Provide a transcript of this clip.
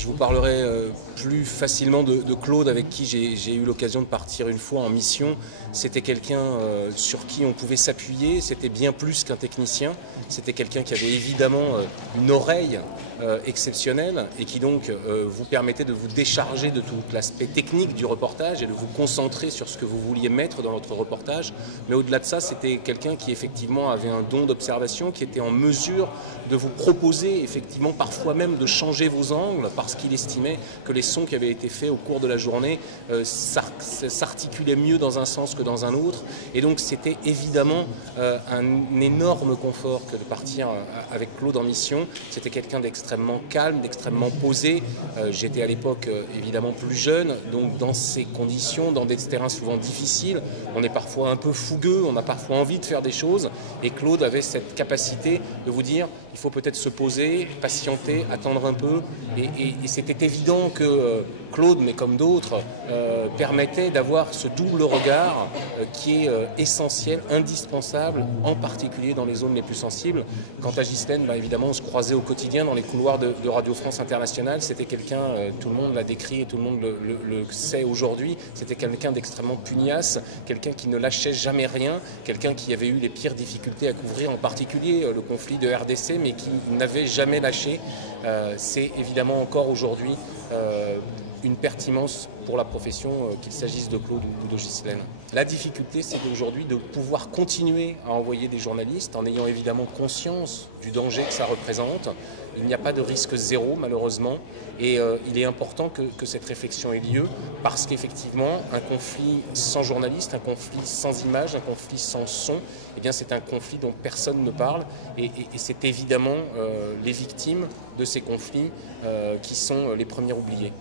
Je vous parlerai plus facilement de Claude, avec qui j'ai eu l'occasion de partir une fois en mission. C'était quelqu'un sur qui on pouvait s'appuyer, c'était bien plus qu'un technicien. C'était quelqu'un qui avait évidemment une oreille exceptionnelle et qui donc vous permettait de vous décharger de tout l'aspect technique du reportage et de vous concentrer sur ce que vous vouliez mettre dans votre reportage. Mais au-delà de ça, c'était quelqu'un qui effectivement avait un don d'observation, qui était en mesure de vous proposer effectivement parfois même de changer vos angles parce qu'il estimait que les sons qui avaient été faits au cours de la journée s'articulaient mieux dans un sens que dans un autre. Et donc c'était évidemment un énorme confort que de partir avec Claude en mission. C'était quelqu'un d'extrêmement calme, d'extrêmement posé. J'étais à l'époque évidemment plus jeune, donc dans ces conditions, dans des terrains souvent difficiles, on est parfois un peu fougueux, on a parfois envie de faire des choses. Et Claude avait cette capacité de vous dire, il faut peut-être se poser, patienter, attendre un peu. Et c'était évident que Claude, mais comme d'autres, permettait d'avoir ce double regard qui est essentiel, indispensable, en particulier dans les zones les plus sensibles. Quant à Ghislaine, évidemment, on se croisait au quotidien dans les couloirs de Radio France Internationale. C'était quelqu'un, tout le monde l'a décrit et tout le monde le sait aujourd'hui, c'était quelqu'un d'extrêmement pugnace, quelqu'un qui ne lâchait jamais rien, quelqu'un qui avait eu les pires difficultés à couvrir, en particulier le conflit de RDC, mais qui n'avait jamais lâché. C'est évidemment encore aujourd'hui une pertinence pour la profession, qu'il s'agisse de Claude ou de Ghislaine. La difficulté, c'est aujourd'hui de pouvoir continuer à envoyer des journalistes en ayant évidemment conscience du danger que ça représente. Il n'y a pas de risque zéro, malheureusement, et il est important que cette réflexion ait lieu, parce qu'effectivement, un conflit sans journaliste, un conflit sans image, un conflit sans son, eh bien, c'est un conflit dont personne ne parle, et c'est évidemment les victimes de ces conflits qui sont les premiers oubliés.